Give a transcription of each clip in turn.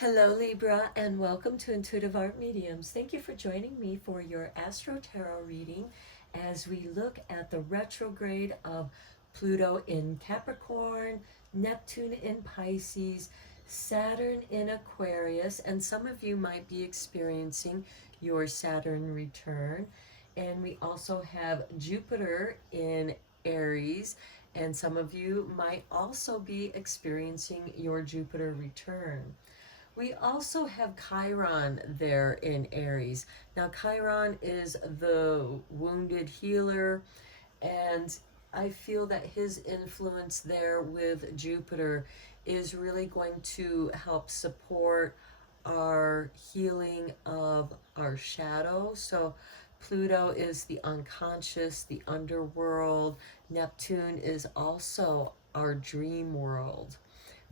Hello Libra, and welcome to Intuitive Art Mediums. Thank you for joining me for your Astro-Tarot reading as we look at the retrograde of Pluto in Capricorn, Neptune in Pisces, Saturn in Aquarius, and some of you might be experiencing your Saturn return. And we also have Jupiter in Aries, and some of you might also be experiencing your Jupiter return. We also have Chiron there in Aries. Now, Chiron is the wounded healer, and I feel that his influence there with Jupiter is really going to help support our healing of our shadow. So, Pluto is the unconscious, the underworld. Neptune is also our dream world.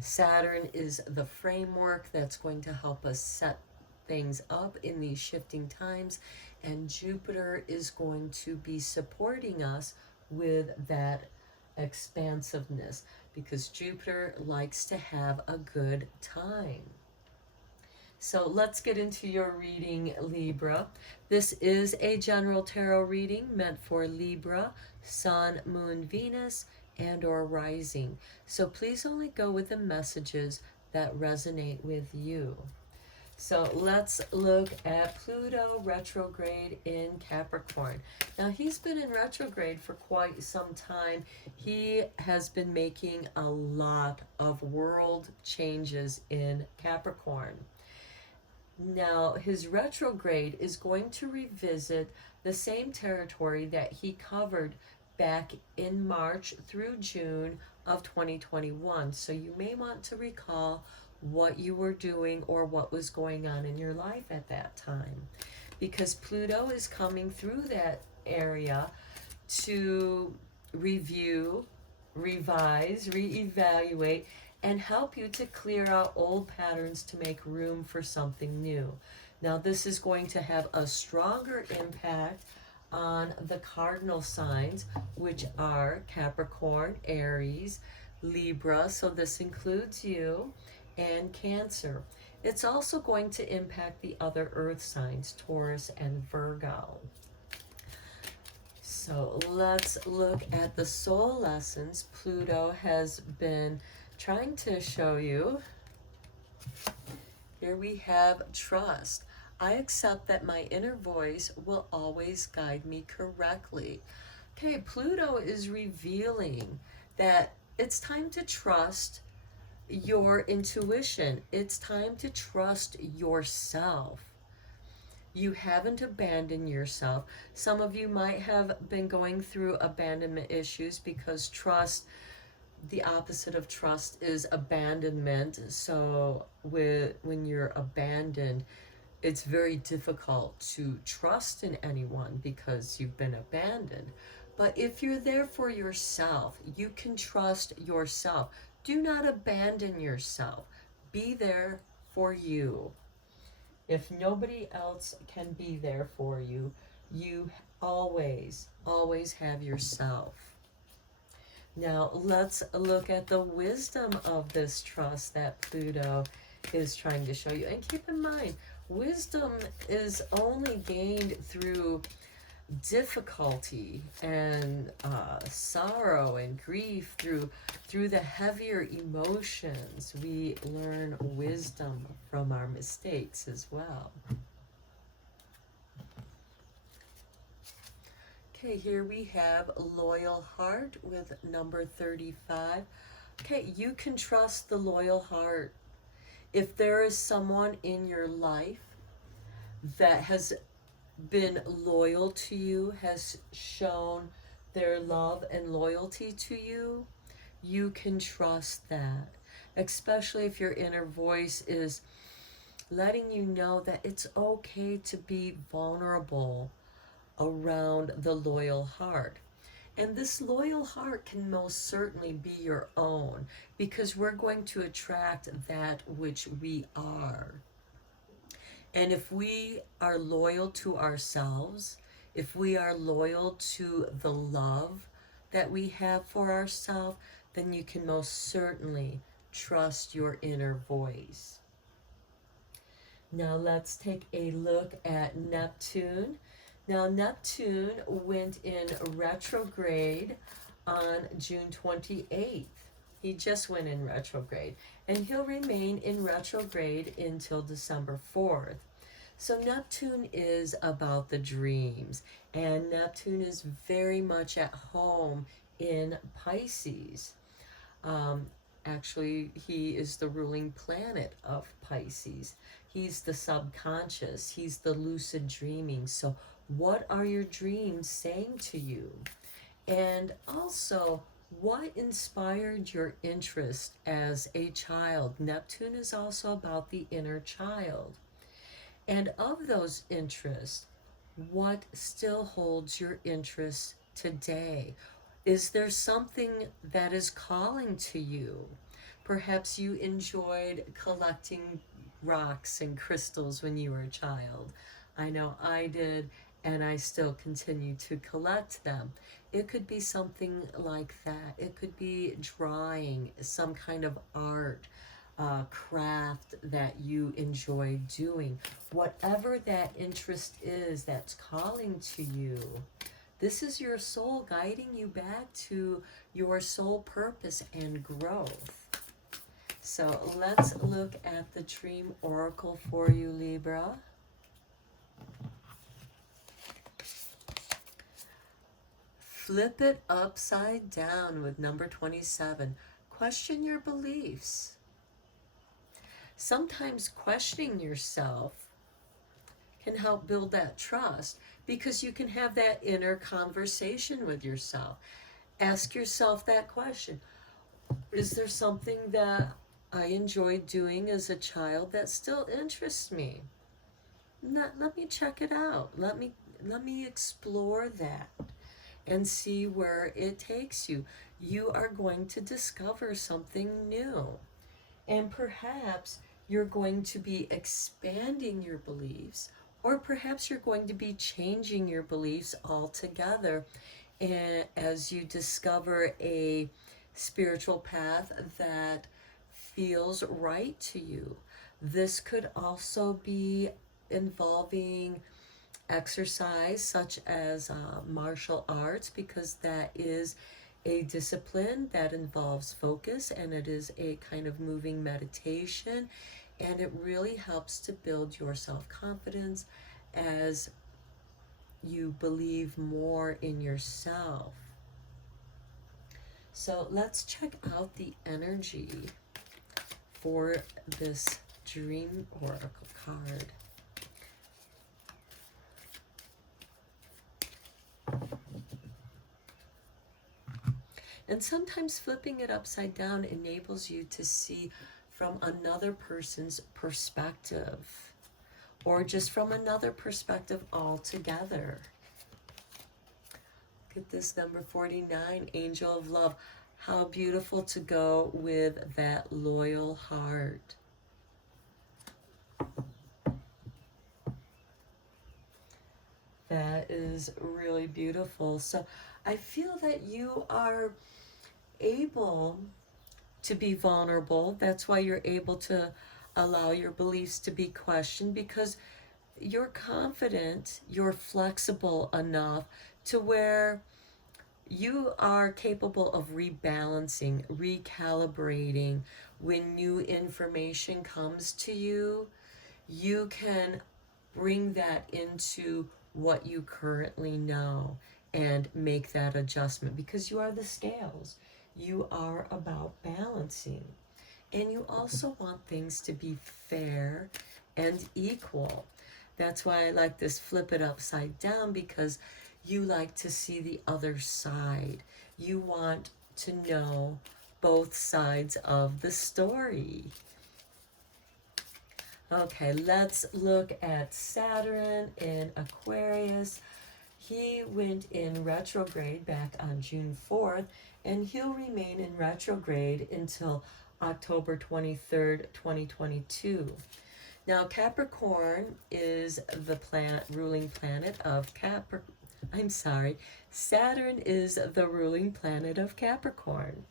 Saturn is the framework that's going to help us set things up in these shifting times, and Jupiter is going to be supporting us with that expansiveness because Jupiter likes to have a good time. So let's get into your reading, Libra. This is a general tarot reading meant for Libra, Sun, Moon, Venus, and or rising. So please only go with the messages that resonate with you. So let's look at Pluto retrograde in Capricorn. Now he's been in retrograde for quite some time. He has been making a lot of world changes in Capricorn. Now, his retrograde is going to revisit the same territory that he covered back in March through June of 2021. So you may want to recall what you were doing or what was going on in your life at that time. Because Pluto is coming through that area to review, revise, reevaluate, and help you to clear out old patterns to make room for something new. Now, this is going to have a stronger impact on the cardinal signs, which are Capricorn, Aries, Libra, so this includes you, and Cancer. It's also going to impact the other earth signs, Taurus and Virgo. So let's look at the soul lessons Pluto has been trying to show you. Here we have trust. I accept that my inner voice will always guide me correctly. Okay, Pluto is revealing that it's time to trust your intuition. It's time to trust yourself. You haven't abandoned yourself. Some of you might have been going through abandonment issues because trust, the opposite of trust is abandonment. So when you're abandoned, it's very difficult to trust in anyone because you've been abandoned. But if you're there for yourself, you can trust yourself. Do not abandon yourself. Be there for you. If nobody else can be there for you, you always have yourself. Now, let's look at the wisdom of this trust that Pluto is trying to show you. And keep in mind, wisdom is only gained through difficulty and sorrow and grief, through the heavier emotions. We learn wisdom from our mistakes as well. Okay, here we have loyal heart with number 35. Okay, you can trust the loyal heart. If there is someone in your life that has been loyal to you, has shown their love and loyalty to you, you can trust that. Especially if your inner voice is letting you know that it's okay to be vulnerable around the loyal heart. And this loyal heart can most certainly be your own, because we're going to attract that which we are. And if we are loyal to ourselves, if we are loyal to the love that we have for ourselves, then you can most certainly trust your inner voice. Now let's take a look at Neptune. Now Neptune went in retrograde on June 28th. He just went in retrograde, and he'll remain in retrograde until December 4th. So Neptune is about the dreams, and Neptune is very much at home in Pisces. Um, Actually, he is the ruling planet of Pisces. He's the subconscious. He's the lucid dreaming. So what are your dreams saying to you? And also, what inspired your interest as a child? Neptune is also about the inner child. And of those interests, what still holds your interest today? Is there something that is calling to you? Perhaps you enjoyed collecting rocks and crystals when you were a child. I know I did, and I still continue to collect them. It could be something like that. It could be drawing, some kind of art, craft that you enjoy doing. Whatever that interest is that's calling to you, this is your soul guiding you back to your soul purpose and growth. So let's look at the Dream Oracle for you, Libra. Flip it upside down with number 27. Question your beliefs. Sometimes questioning yourself can help build that trust, because you can have that inner conversation with yourself. Ask yourself that question. Is there something that I enjoyed doing as a child that still interests me? Let me check it out. Let me explore that and see where it takes you. You are going to discover something new. And perhaps you're going to be expanding your beliefs, or perhaps you're going to be changing your beliefs altogether, and as you discover a spiritual path that feels right to you. This could also be involving exercise, such as martial arts, because that is a discipline that involves focus, and it is a kind of moving meditation, and it really helps to build your self-confidence as you believe more in yourself. So let's check out the energy for this Dream Oracle card. And sometimes flipping it upside down enables you to see from another person's perspective, or just from another perspective altogether. Look at this number 49, Angel of Love. How beautiful to go with that loyal heart. That is really beautiful. So I feel that you are able to be vulnerable. That's why you're able to allow your beliefs to be questioned, because you're confident, you're flexible enough to where you are capable of rebalancing, recalibrating. When new information comes to you, you can bring that into what you currently know and make that adjustment, because you are the scales. You are about balancing. And you also want things to be fair and equal. That's why I like this flip it upside down, because you like to see the other side. You want to know both sides of the story. Okay, let's look at Saturn in Aquarius. He went in retrograde back on June 4th, and he'll remain in retrograde until October 23rd, 2022. Now, Capricorn is the ruling planet of Saturn is the ruling planet of Capricorn,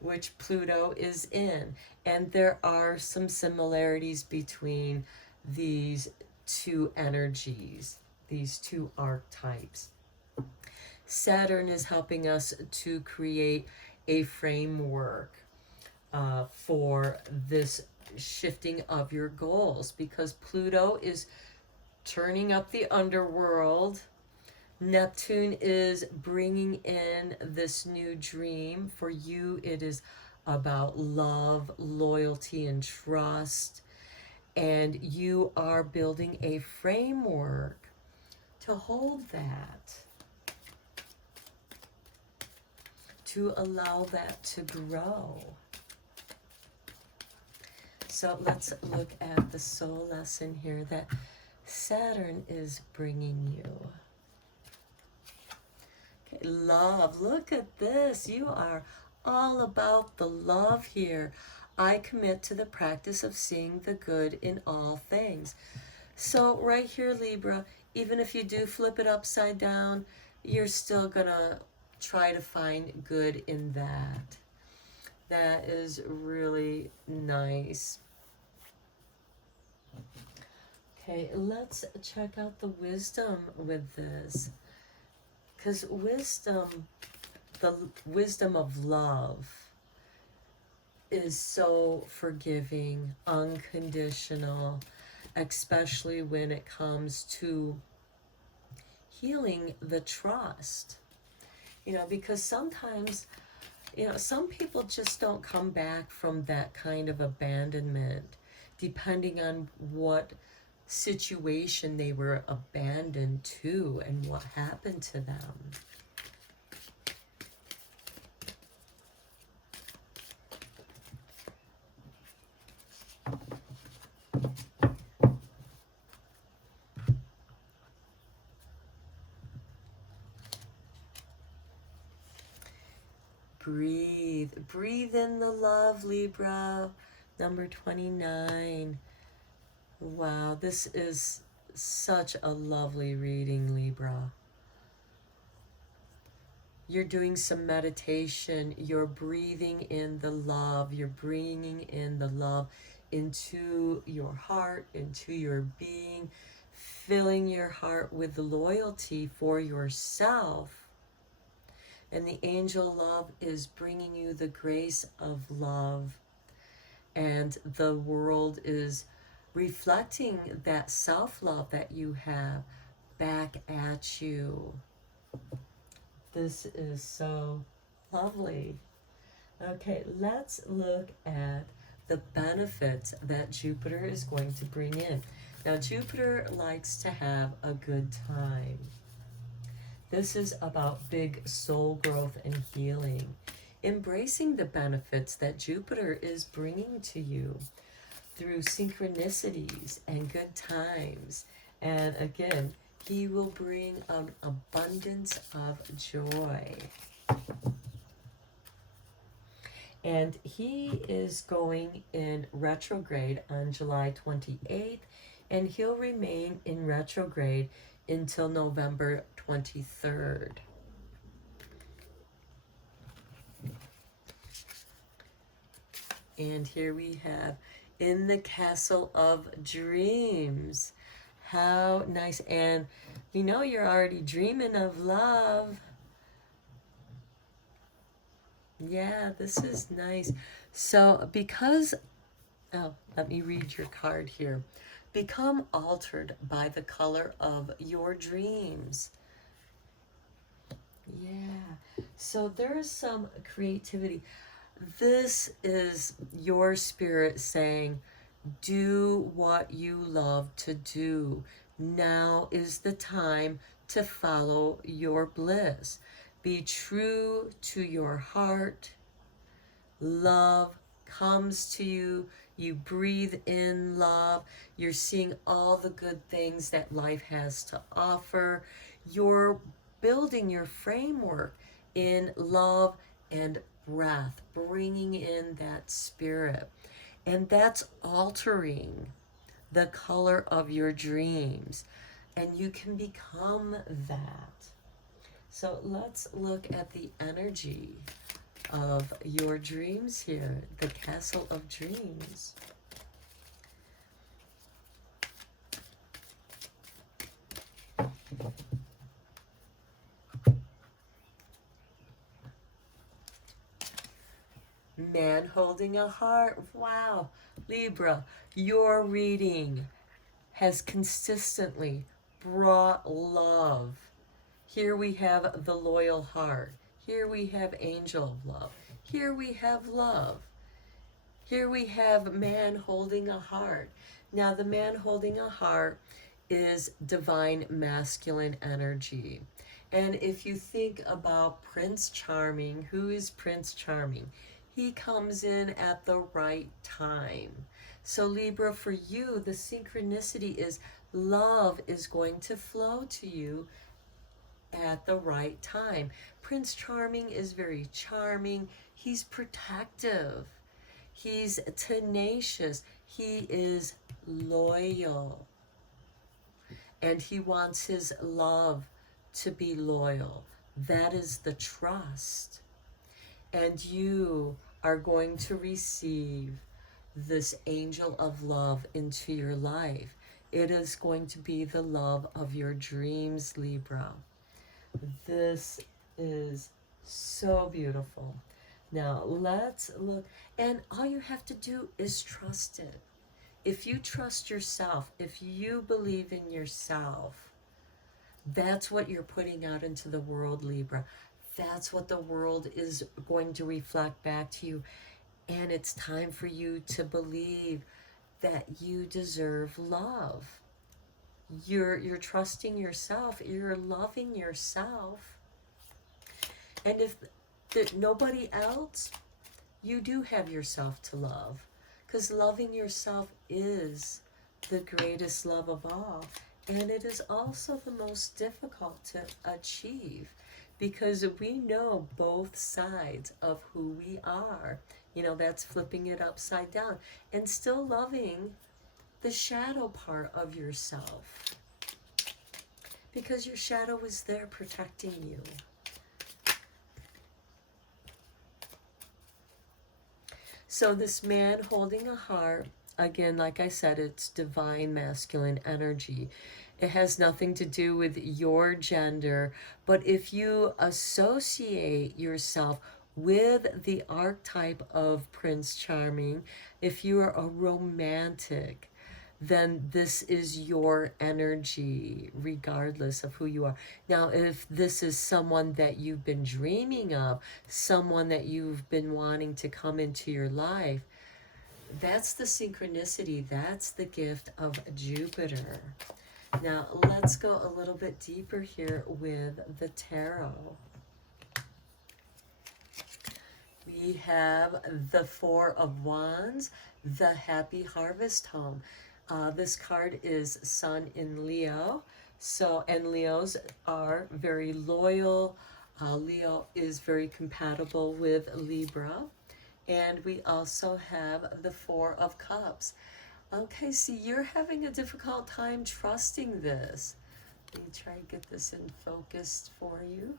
which Pluto is in. And there are some similarities between these two energies, these two archetypes. Saturn is helping us to create a framework for this shifting of your goals, because Pluto is turning up the underworld. Neptune is bringing in this new dream. For you, it is about love, loyalty, and trust. And you are building a framework to hold that, to allow that to grow. So let's look at the soul lesson here that Saturn is bringing you. Okay, love. Look at this. You are all about the love here. I commit to the practice of seeing the good in all things. So right here, Libra, even if you do flip it upside down, you're still going to try to find good in that. That is really nice. Okay, let's check out the wisdom with this. Because wisdom, the wisdom of love, is so forgiving, unconditional, especially when it comes to healing the trust. You know, because sometimes, you know, some people just don't come back from that kind of abandonment, depending on what situation they were abandoned to and what happened to them. Breathe. Breathe in the love, Libra. Number 29. Wow, this is such a lovely reading, Libra. You're doing some meditation. You're breathing in the love. You're bringing in the love into your heart, into your being, filling your heart with the loyalty for yourself. And the angel love is bringing you the grace of love. And the world is reflecting that self-love that you have back at you. This is so lovely. Okay, let's look at the benefits that Jupiter is going to bring in. Now, Jupiter likes to have a good time. This is about big soul growth and healing. Embracing the benefits that Jupiter is bringing to you through synchronicities and good times. And again, he will bring an abundance of joy. And he is going in retrograde on July 28th, and he'll remain in retrograde until November 23rd. And here we have in the Castle of Dreams. How nice. And you know you're already dreaming of love. Yeah, this is nice. So because, oh, let me read your card here. Become altered by the color of your dreams. Yeah, so there's some creativity. This is your spirit saying, do what you love to do. Now is the time to follow your bliss. Be true to your heart. Love comes to you. You breathe in love. You're seeing all the good things that life has to offer. You're building your framework in love and breath, bringing in that spirit. And that's altering the color of your dreams. And you can become that. So let's look at the energy of your dreams here, the Castle of Dreams. Man holding a heart. Wow. Libra, your reading has consistently brought love. Here we have the loyal heart. Here we have angel of love. Here we have love. Here we have man holding a heart. Now, the man holding a heart is divine masculine energy. And if you think about Prince Charming, who is Prince Charming? He comes in at the right time. So Libra, for you, the synchronicity is love is going to flow to you at the right time. Prince Charming is very charming. He's protective. He's tenacious. He is loyal. And he wants his love to be loyal. That is the trust. And you are going to receive this angel of love into your life. It is going to be the love of your dreams, Libra. This is so beautiful. Now let's look, and all you have to do is trust it. If you trust yourself, if you believe in yourself, that's what you're putting out into the world, Libra. That's what the world is going to reflect back to you. And it's time for you to believe that you deserve love. You're trusting yourself. You're loving yourself. And if nobody else, you do have yourself to love. Because loving yourself is the greatest love of all. And it is also the most difficult to achieve. Because we know both sides of who we are. You know, that's flipping it upside down. And still loving the shadow part of yourself. Because your shadow is there protecting you. So this man holding a heart, again, like I said, it's divine masculine energy. It has nothing to do with your gender, but if you associate yourself with the archetype of Prince Charming, if you are a romantic, then this is your energy, regardless of who you are. Now, if this is someone that you've been dreaming of, someone that you've been wanting to come into your life, that's the synchronicity, that's the gift of Jupiter. Now, let's go a little bit deeper here with the tarot. We have the Four of Wands, the Happy Harvest Home. This card is Sun in Leo. So, and Leos are very loyal. Leo is very compatible with Libra. And we also have the Four of Cups. Okay, see, you're having a difficult time trusting this. Let me try and get this in focus for you.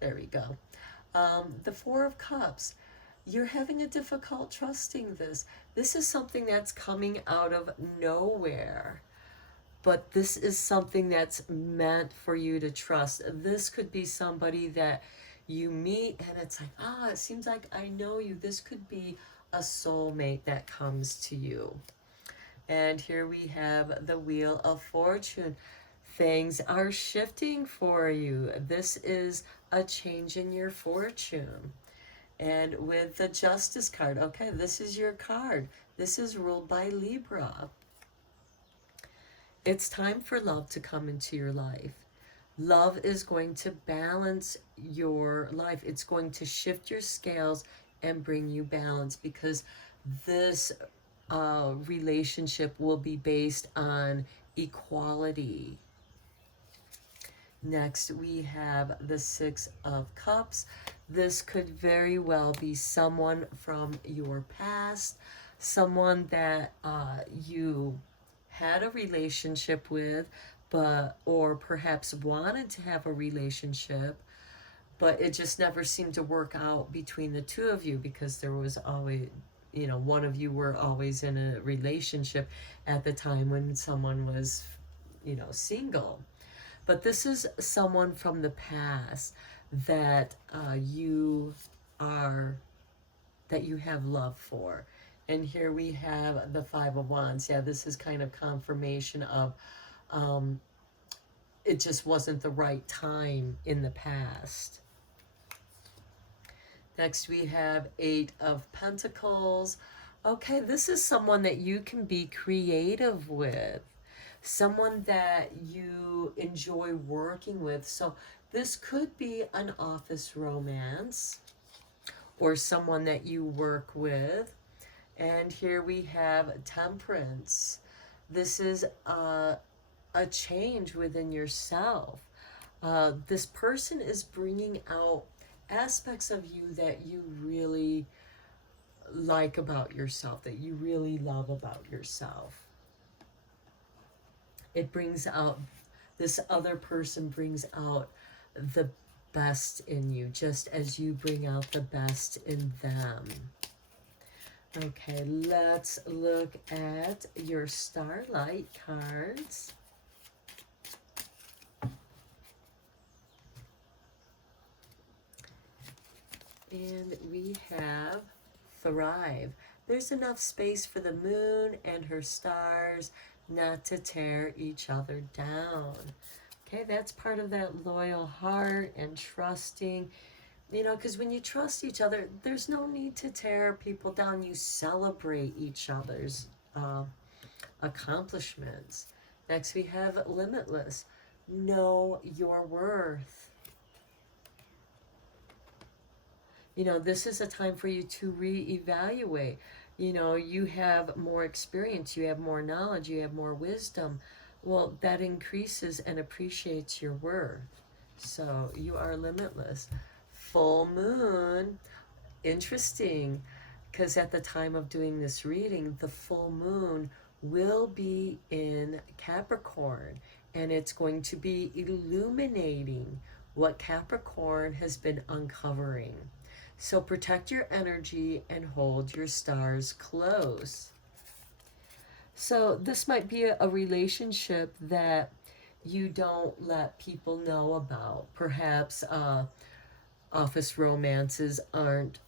There we go. The Four of Cups. You're having a difficult trusting this. This is something that's coming out of nowhere. But this is something that's meant for you to trust. This could be somebody that you meet and it's like, it seems like I know you. This could be a soulmate that comes to you. And here we have the Wheel of Fortune. Things are shifting for you. This is a change in your fortune. And with the Justice card, okay, this is your card. This is ruled by Libra. It's time for love to come into your life. Love is going to balance your life. It's going to shift your scales and bring you balance, because this relationship will be based on equality. Next, we have the Six of Cups. This could very well be someone from your past, someone that you had a relationship with, or perhaps wanted to have a relationship, but it just never seemed to work out between the two of you, because there was always, you know, one of you were always in a relationship at the time when someone was, you know, single. But this is someone from the past that you are, that you have love for. And here we have the Five of Wands. Yeah, this is kind of confirmation of it just wasn't the right time in the past. Next we have Eight of Pentacles. Okay, this is someone that you can be creative with, someone that you enjoy working with. So this could be an office romance or someone that you work with. And here we have Temperance. This is a change within yourself. This person is bringing out aspects of you that you really like about yourself, that you really love about yourself. It brings out, this other person brings out the best in you, just as you bring out the best in them. Okay, let's look at your Starlight cards. And we have Thrive. There's enough space for the moon and her stars not to tear each other down. Okay, that's part of that loyal heart and trusting. You know, because when you trust each other, there's no need to tear people down. You celebrate each other's accomplishments. Next, we have Limitless. Know your worth. You know, this is a time for you to reevaluate. You know, you have more experience, you have more knowledge, you have more wisdom. Well, that increases and appreciates your worth. So you are limitless. Full moon, interesting, because at the time of doing this reading, the full moon will be in Capricorn, and it's going to be illuminating what Capricorn has been uncovering. So protect your energy and hold your stars close. So this might be a relationship that you don't let people know about. Perhaps office romances aren't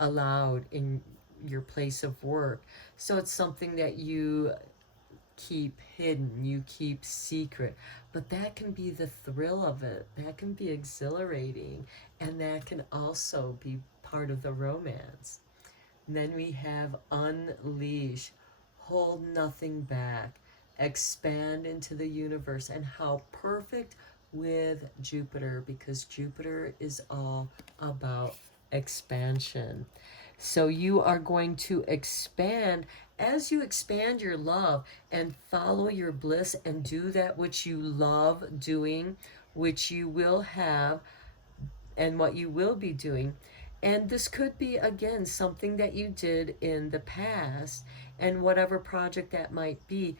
allowed in your place of work. So it's something that you keep hidden, you keep secret. But that can be the thrill of it. That can be exhilarating. And that can also be part of the romance. And then we have Unleash. Hold nothing back. Expand into the universe. And how perfect with Jupiter, because Jupiter is all about expansion. So you are going to expand. As you expand your love and follow your bliss and do that which you love doing, which you will have, and what you will be doing. And this could be, again, something that you did in the past, and whatever project that might be,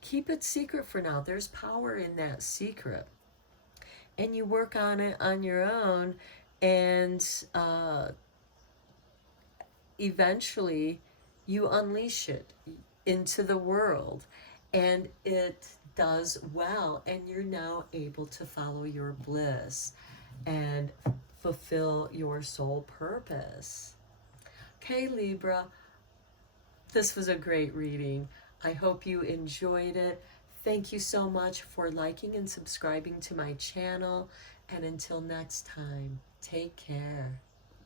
keep it secret for now. There's power in that secret. And you work on it on your own, and eventually you unleash it into the world, and it does well, and you're now able to follow your bliss and fulfill your soul purpose. Okay, Libra, this was a great reading. I hope you enjoyed it. Thank you so much for liking and subscribing to my channel. And until next time, take care.